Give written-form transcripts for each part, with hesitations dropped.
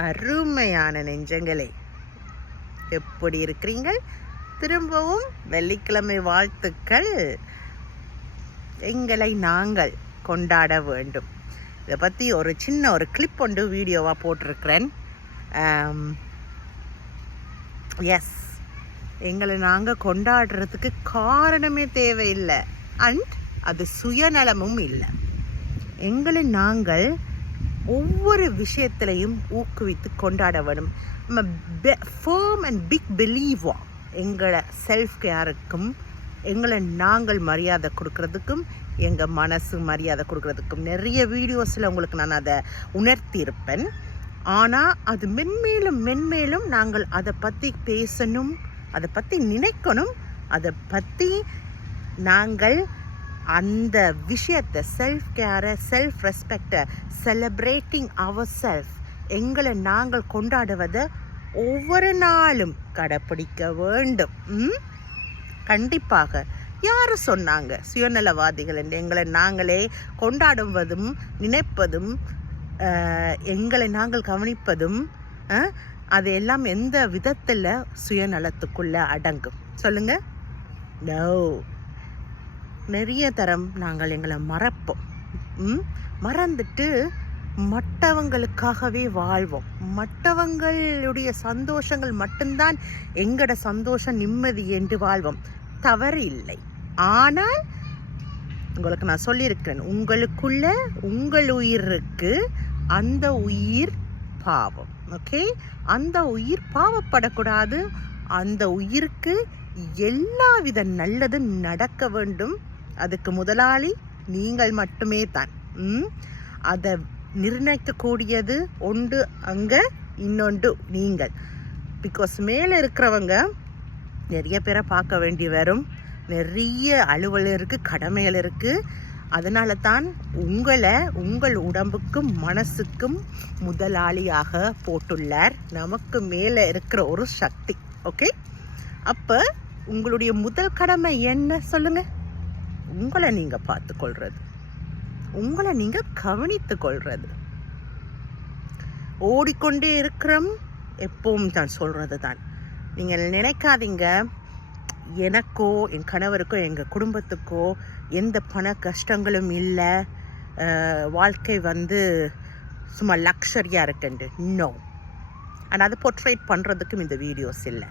அருமையான நெஞ்சங்களே, எப்படி இருக்கிறீங்கள்? திரும்பவும் வெள்ளிக்கிழமை வாழ்த்துக்கள். எங்களை நாங்கள் கொண்டாட வேண்டும். இதை பற்றி ஒரு சின்ன கிளிப் ஒன்று வீடியோவாக போட்டிருக்கிறேன். எஸ், எங்களை நாங்கள் கொண்டாடுறதுக்கு காரணமே தேவையில்லை, அண்ட் அது சுயநலமும் இல்லை. எங்களை நாங்கள் ஒவ்வொரு விஷயத்திலையும் ஊக்குவித்து கொண்டாட வேணும். நம்ம ஃபேர்ம் அண்ட் பிக் பிலீவா எங்களை செல்ஃப் கேருக்கும், எங்களை நாங்கள் மரியாதை கொடுக்கறதுக்கும், எங்கள் மனசு மரியாதை கொடுக்கறதுக்கும் நிறைய வீடியோஸில் உங்களுக்கு நான் அதை உணர்த்தியிருப்பேன். ஆனால் அது மென்மேலும் நாங்கள் அதை பற்றி பேசணும், அதை பற்றி நினைக்கணும், அதை பற்றி நாங்கள் அந்த விஷயத்தை செல்ஃப் கேரை, செல்ஃப் ரெஸ்பெக்டை, செலிப்ரேட்டிங் அவர் செல்ஃப், எங்களை நாங்கள் கொண்டாடுவதை ஒவ்வொரு நாளும் கடைப்பிடிக்க வேண்டும். கண்டிப்பாக. யார் சொன்னாங்க சுயநலவாதிகள் என்று? எங்களை நாங்களே கொண்டாடுவதும் நினைப்பதும் எங்களை நாங்கள் கவனிப்பதும் அது எல்லாம் எந்த விதத்தில் சுயநலத்துக்குள்ளே அடங்கும் சொல்லுங்க? நோ. நிறைய தரம் நாங்கள் எங்களை மறப்போம். மறந்துட்டு மற்றவங்களுக்காகவே வாழ்வோம். மற்றவங்களுடைய சந்தோஷங்கள் மட்டும்தான் எங்களோட சந்தோஷம், நிம்மதி என்று வாழ்வோம். தவறு இல்லை. ஆனால் உங்களுக்கு நான் சொல்லியிருக்கிறேன், உங்களுக்குள்ள உங்கள் உயிர் இருக்கு, அந்த உயிர் பாவம். ஓகே, அந்த உயிர் பாவப்படக்கூடாது. அந்த உயிருக்கு எல்லாவித நல்லதும் நடக்க வேண்டும். அதுக்கு முதலாளி நீங்கள் மட்டுமே தான். அதை நிர்ணயிக்கக்கூடியது ஒன்று அங்கே, இன்னொன்று நீங்கள். பிகாஸ் மேலே இருக்கிறவங்க நிறைய பேரை பார்க்க வேண்டி வரும், நிறைய அலுவல் இருக்குது, கடமைகள் இருக்குது. அதனால தான் உங்களை உங்கள் உடம்புக்கும் மனசுக்கும் முதலாளியாக போட்டுள்ளார் நமக்கு மேலே இருக்கிற ஒரு சக்தி. ஓகே, அப்போ உங்களுடைய முதல் கடமை என்ன சொல்லுங்க? உங்களை நீங்கள் பார்த்து கொள்வது, உங்களை நீங்கள் கவனித்து கொள்வது. ஓடிக்கொண்டே இருக்கிறோம் எப்பவும் தான் சொல்கிறது தான். நீங்கள் நினைக்காதீங்க எனக்கோ என் கணவருக்கோ எங்கள் குடும்பத்துக்கோ எந்த பண கஷ்டங்களும் இல்லை, வாழ்க்கை சும்மா லக்ஸரியாக இருக்குண்டு. நோ. ஆனால் அது போர்ட்ரேட் பண்ணுறதுக்கும் இந்த வீடியோஸ் இல்லை.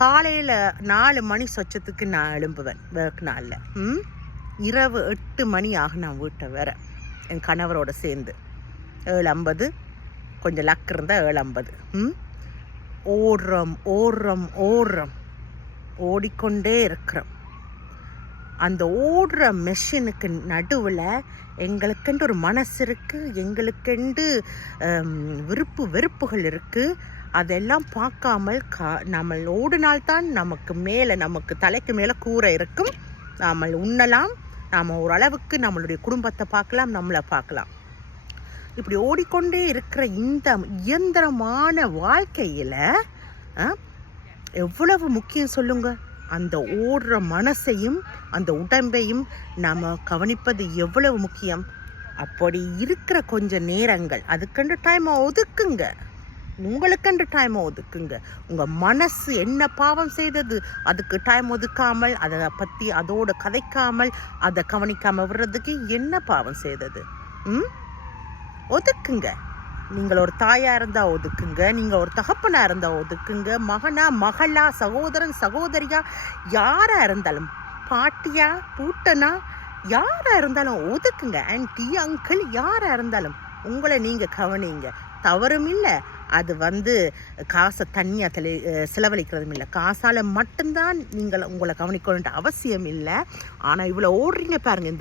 காலையில் 4 மணி சொச்சத்துக்கு நான் எழும்புவேன் ஒர்க் நாளில். இரவு 8 மணி ஆகும் நான் வீட்டை வரேன் என் கணவரோடு சேர்ந்து. 7:50, கொஞ்சம் லக் இருந்தால் 7:50. ஓடுறோம், ஓடிக்கொண்டே இருக்கிறோம். அந்த ஓடுற மெஷினுக்கு நடுவில் எங்களுக்கென்று ஒரு மனசு இருக்குது, எங்களுக்கென்று வெறுப்புகள் இருக்குது. அதெல்லாம் பார்க்காமல் நம்ம ஓடினால்தான் நமக்கு மேலே, நமக்கு தலைக்கு மேலே கூரை இருக்கும். நாம் உண்ணலாம், நாம் ஓரளவுக்கு நம்மளுடைய குடும்பத்தை பார்க்கலாம், நம்மளை பார்க்கலாம். இப்படி ஓடிக்கொண்டே இருக்கிற இந்த இயந்திரமான வாழ்க்கையில் எவ்வளவு முக்கியம் சொல்லுங்க? அந்த ஓடுற மனசையும் அந்த உடம்பையும் நாம் கவனிப்பது எவ்வளவு முக்கியம். அப்படி இருக்கிற கொஞ்சம் நேரங்கள் அதுக்கென்று டைமை ஒதுக்குங்க. உங்களுக்கென்று டைமை ஒதுக்குங்க. உங்கள் மனசு என்ன பாவம் செய்தது அதுக்கு டைம் ஒதுக்காமல், அதை பற்றி அதோடு கதைக்காமல், அதை கவனிக்காமல் விடுறதுக்கு என்ன பாவம் செய்தது? ஒதுக்குங்க. நீங்கள் ஒரு தாயாக இருந்தால் ஒதுக்குங்க, நீங்கள் ஒரு தகப்பனாக இருந்தால் ஒதுக்குங்க, மகனா மகளா, சகோதரன் சகோதரியா, யாராக இருந்தாலும், பாட்டியா பூட்டனா, யாராக இருந்தாலும் ஒதுக்குங்க. ஆன்டி அங்கிள் யாராக இருந்தாலும் உங்களை நீங்கள் கவனிங்க. தவறும் இல்லை. அது காசை தனியாக செலவழிக்கிறதும் இல்லை. காசால் மட்டும்தான் நீங்கள் உங்களை கவனிக்கணுன்ற அவசியம் இல்லை. ஆனால் இவ்வளோ ஓடுறீங்க பாருங்கள்.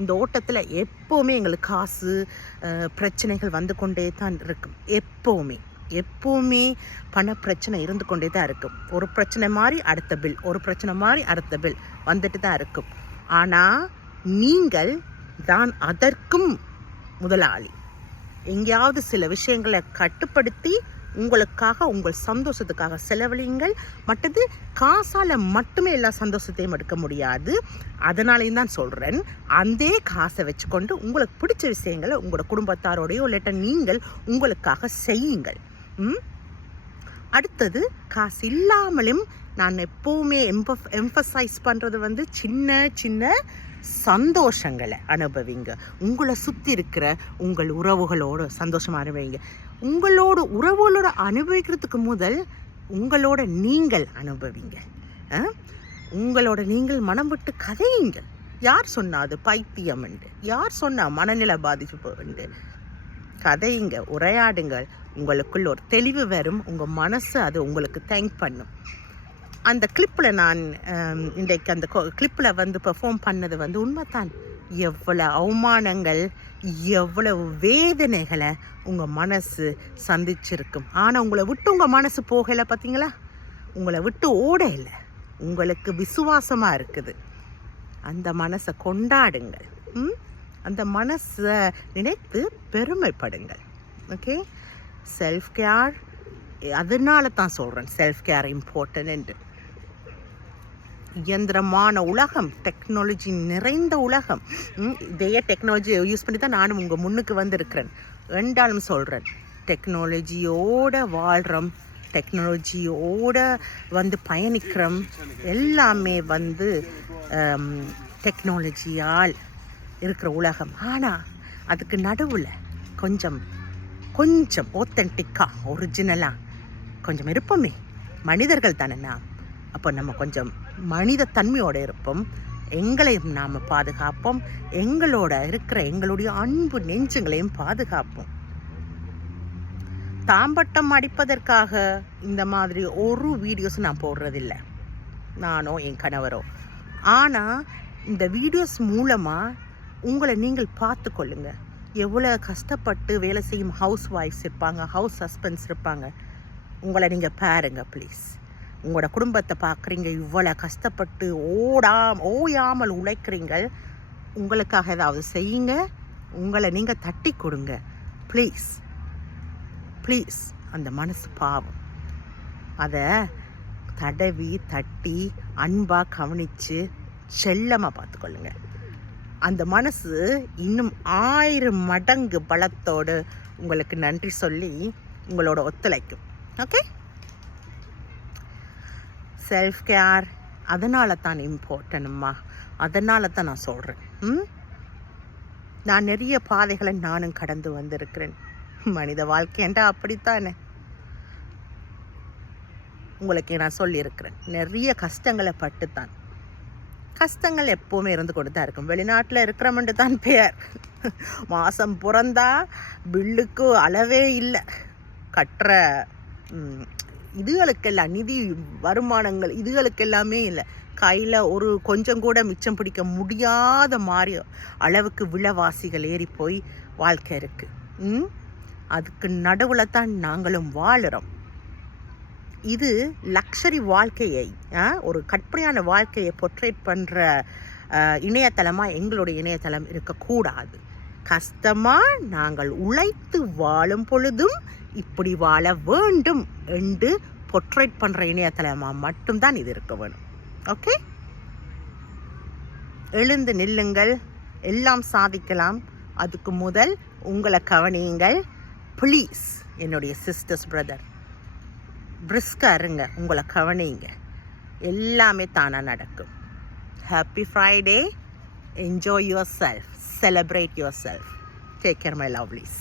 இந்த ஓட்டத்தில் எப்போவுமே எங்களுக்கு காசு பிரச்சனைகள் வந்து கொண்டே தான் இருக்கும். எப்போவுமே பண பிரச்சனை இருந்து கொண்டே தான் இருக்கும். ஒரு பிரச்சனை மாதிரி அடுத்த பில், ஒரு பிரச்சனை மாதிரி அடுத்த பில் வந்துட்டு தான் இருக்கும். ஆனால் நீங்கள் தான் அதற்கும் முதலாளி. எங்கேயாவது சில விஷயங்களை கட்டுப்படுத்தி உங்களுக்காக, உங்கள் சந்தோஷத்துக்காக செலவழியுங்கள். மற்றது காசால் மட்டுமே எல்லா சந்தோஷத்தையும் எடுக்க முடியாது. அதனாலேயும் தான் சொல்கிறேன், அந்த காசை வச்சுக்கொண்டு உங்களுக்கு பிடிச்ச விஷயங்களை உங்களோட குடும்பத்தாரோடையோ இல்லாட்ட நீங்கள் உங்களுக்காக செய்யுங்கள். அடுத்தது, காசு இல்லாமலும் நான் எப்போவுமே எம்பசைஸ் பண்ணுறது சின்ன சின்ன சந்தோஷங்களை அனுபவிங்க. உங்களை சுற்றி இருக்கிற உங்கள் உறவுகளோடு சந்தோஷமாக அனுபவிங்க. உங்களோட உறவுகளோட அனுபவிக்கிறதுக்கு முதல் உங்களோட நீங்கள் அனுபவிங்க. உங்களோட நீங்கள் மனம் விட்டு கதையுங்கள். யார் சொன்னா அது பைத்தியம் என்று? யார் சொன்னா மனநிலை பாதிப்பு என்று? கதையுங்க, உரையாடுங்கள். உங்களுக்குள்ள ஒரு தெளிவு வரும். உங்கள் மனசு அது உங்களுக்கு தேங்க் பண்ணும். அந்த கிளிப்பில் நான் இன்றைக்கு அந்த கிளிப்பில் பெர்ஃபார்ம் பண்ணது உண்மைத்தான். எவ்வளோ அவமானங்கள், எவ்வளவு வேதனைகளை உங்கள் மனசு சந்திச்சிருக்கும். ஆனால் உங்களை விட்டு உங்கள் மனசு போகலை, பார்த்தீங்களா? உங்களை விட்டு ஓட இல்லை, உங்களுக்கு விசுவாசமாக இருக்குது. அந்த மனசை கொண்டாடுங்கள். அந்த மனசை நினைத்து பெருமைப்படுங்கள். Okay, self care. அதனால தான் சொல்கிறேன் செல்ஃப் கேர் இம்பார்ட்டன்ட் என்று. இயந்திரமான உலகம், டெக்னாலஜி நிறைந்த உலகம். இதையே டெக்னாலஜியை யூஸ் பண்ணி தான் நானும் உங்கள் முன்னுக்கு வந்திருக்கிறேன். ரெண்டாலும் சொல்கிறேன், டெக்னாலஜியோடு வாழ்கிறோம், டெக்னாலஜியோடு பயணிக்கிறோம். எல்லாமே டெக்னாலஜியால் இருக்கிற உலகம். ஆனால் அதுக்கு நடுவில் கொஞ்சம் ஆத்தென்டிக்காக, ஒரிஜினலாக கொஞ்சம் இருப்போமே. மனிதர்கள் தானே நாம். அப்போ நம்ம கொஞ்சம் மனித தன்மையோடு இருப்போம். எங்களையும் நாம் பாதுகாப்போம். எங்களோட இருக்கிற எங்களுடைய அன்பு நெஞ்சங்களையும் பாதுகாப்போம். தாம்பட்டம் அடிப்பதற்காக இந்த மாதிரி ஒரு வீடியோஸ் நான் போடுறதில்லை, நானோ என் கணவரோ. ஆனால் இந்த வீடியோஸ் மூலமாக உங்களை நீங்கள் பார்த்து கொள்ளுங்க. எவ்வளோ கஷ்டப்பட்டு வேலை செய்யும் ஹவுஸ் ஒய்ஃப்ஸ் இருப்பாங்க, ஹவுஸ் ஹஸ்பண்ட்ஸ் இருப்பாங்க. உங்களை நீங்கள் பாருங்க ப்ளீஸ். உங்களோட குடும்பத்தை பார்க்குறீங்க, இவ்வளோ கஷ்டப்பட்டு ஓயாமல் உழைக்கிறீங்கள். உங்களுக்காக ஏதாவது செய்யுங்க. உங்களை நீங்கள் தட்டி கொடுங்க ப்ளீஸ். ப்ளீஸ், அந்த மனசு பாவம். அதை தடவி தட்டி அன்பாக கவனித்து செல்லமாக பார்த்துக்கொள்ளுங்க. அந்த மனசு இன்னும் 1000 மடங்கு பலத்தோடு உங்களுக்கு நன்றி சொல்லி உங்களோட ஒத்துழைக்கும். ஓகே, செல்ஃப் கேர் அதனால தான் இம்பார்ட்டன்ட்மா. அதனால தான் நான் சொல்கிறேன். நான் நிறைய பாதைகளை நானும் கடந்து வந்திருக்கிறேன். மனித வாழ்க்கைன்றா அப்படித்தானே. உங்களுக்கு நான் சொல்லியிருக்கிறேன், நிறைய கஷ்டங்களை பட்டுத்தான். கஷ்டங்கள் எப்போவுமே இருந்து கொண்டு தான் இருக்கும். வெளிநாட்டில் இருக்கிறவன்ட்டு தான் பேர். மாதம் பிறந்தா பில்லுக்கு அளவே இல்லை. கட்டுற இதுகளுக்கெல்லாம் நிதி வருமானங்கள் இதுகளுக்கெல்லாமே இல்லை. கையில் ஒரு கொஞ்சம் கூட மிச்சம் பிடிக்க முடியாத மாதிரி அளவுக்கு விலைவாசிகள் ஏறி போய் வாழ்க்கை இருக்குது. அதுக்கு நடுவில் தான் நாங்களும் வாழுறோம். இது லக்ஸரி வாழ்க்கையை, ஒரு கற்பனையான வாழ்க்கையை பொர்ட்ரேட் பண்ணுற இணையதளமாக எங்களுடைய இணையதளம் இருக்கக்கூடாது. கஷ்டமாக நாங்கள் உழைத்து வாழும் பொழுதும் இப்படி வாழ வேண்டும் என்று பொர்ட்ரேட் பண்ணுற இணையதளமாக மட்டும்தான் இது இருக்க வேணும். ஓகே, எழுந்து நில்லுங்கள், எல்லாம் சாதிக்கலாம். அதுக்கு முதல் உங்களை கவனியுங்கள் ப்ளீஸ். என்னுடைய சிஸ்டர்ஸ், பிரதர், பிரிஸ்காக இருங்க, உங்களை கவனிங்க, எல்லாமே தானாக நடக்கும். Happy Friday. Enjoy your self, celebrate your self. Take care my lovelies.